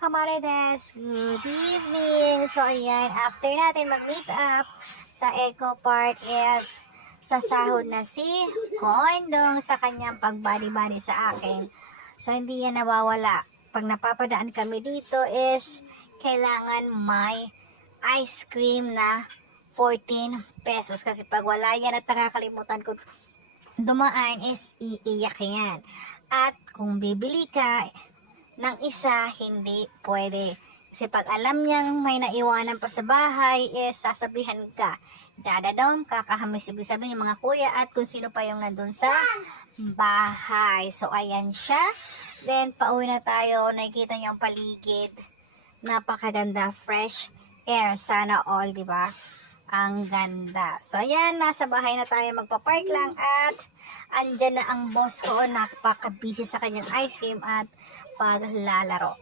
kamarites, good evening. So ayan, after natin mag-meet up sa Eco Park is sasahod na si Koindong sa kanyang pagbari-bari sa akin. So hindi yan nawawala. Pag napapadaan kami dito is kailangan may ice cream na 14 pesos. Kasi pag wala yan at nakakalimutan ko dumaan is iiyak yan. At kung bibili ka ng isa, hindi pwede. Kasi pag alam niyang may naiwanan pa sa bahay, is sasabihan ka. Dadadong, kakahamis ibig sabihin yung mga kuya at kung sino pa yung nandun sa bahay. So, ayan siya. Then, pauwi na tayo. Nakikita niyo ang paligid. Napakaganda. Fresh air. Sana all, di ba? Ang ganda. So, ayan. Nasa bahay na tayo. Magpa-park lang at andyan na ang boss ko. Napaka-busy sa kanyang ice cream at paglalaro.